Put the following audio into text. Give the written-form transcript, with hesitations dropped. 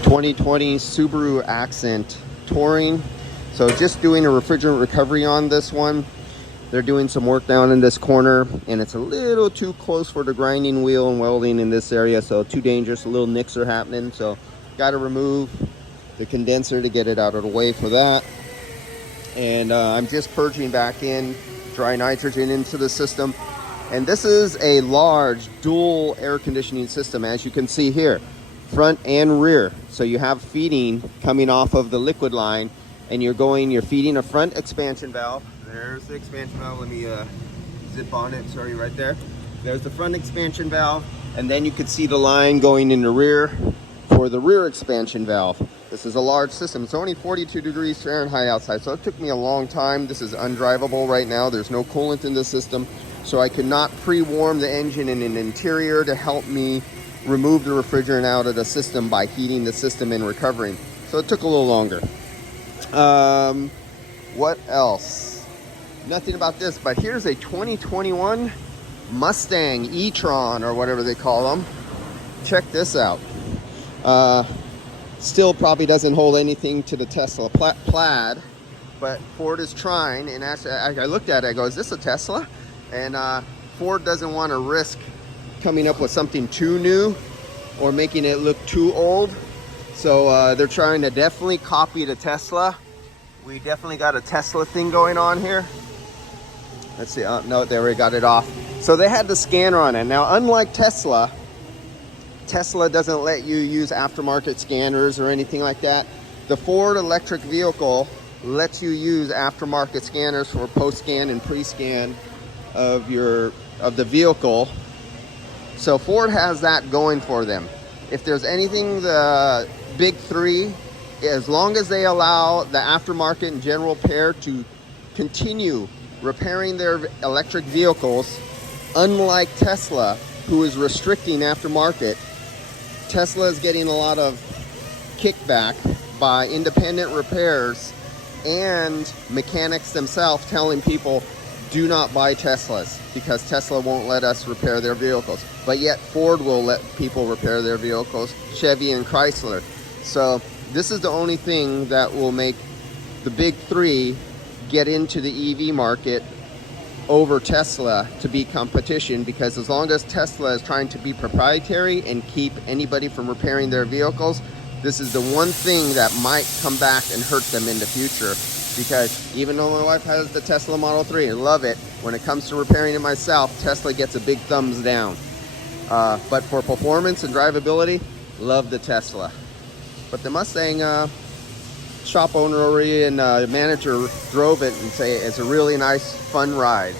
2020 Subaru Accent Touring. So just doing a refrigerant recovery on this one. They're doing some work down in this corner, and it's a little too close for the grinding wheel and welding in this area, so too dangerous. A little nicks are happening, so got to remove the condenser to get it out of the way for that. And I'm just purging back in dry nitrogen into the system. And this is a large dual air conditioning system, as you can see here, front and rear. So you have feeding coming off of the liquid line, and you're feeding a front expansion valve. There's the expansion valve. Let me zip on it. Sorry, right there. There's the front expansion valve, and then you can see the line going in the rear for the rear expansion valve. This is a large system. It's only 42 degrees Fahrenheit outside, so it took me a long time. This is undrivable right now. There's no coolant in the system, so I cannot pre-warm the engine in an interior to help me remove the refrigerant out of the system by heating the system and recovering. So it took a little longer. What else? Nothing about this, but here's a 2021 Mustang E Tron, or whatever they call them. Check this out. Still probably doesn't hold anything to the Tesla Plaid, but Ford is trying. And actually, I looked at it, I go, is this a Tesla? And Ford doesn't want to risk coming up with something too new or making it look too old. So they're trying to definitely copy the Tesla. We definitely got a Tesla thing going on here. Let's see, no, they already got it off. So they had the scanner on it. Now, unlike Tesla doesn't let you use aftermarket scanners or anything like that. The Ford electric vehicle lets you use aftermarket scanners for post-scan and pre-scan of the vehicle. So Ford has that going for them. If there's anything, the big three, as long as they allow the aftermarket and general repair to continue repairing their electric vehicles, unlike Tesla, who is restricting aftermarket, Tesla is getting a lot of kickback by independent repairs and mechanics themselves telling people, do not buy Teslas because Tesla won't let us repair their vehicles. But yet Ford will let people repair their vehicles, Chevy and Chrysler. So this is the only thing that will make the big three get into the EV market over Tesla to be competition, because as long as Tesla is trying to be proprietary and keep anybody from repairing their vehicles, this is the one thing that might come back and hurt them in the future. Because even though my wife has the Tesla Model 3, I love it, when it comes to repairing it myself, Tesla gets a big thumbs down. But for performance and drivability, love the Tesla. But the Mustang, shop owner already and manager drove it and say it's a really nice, fun ride.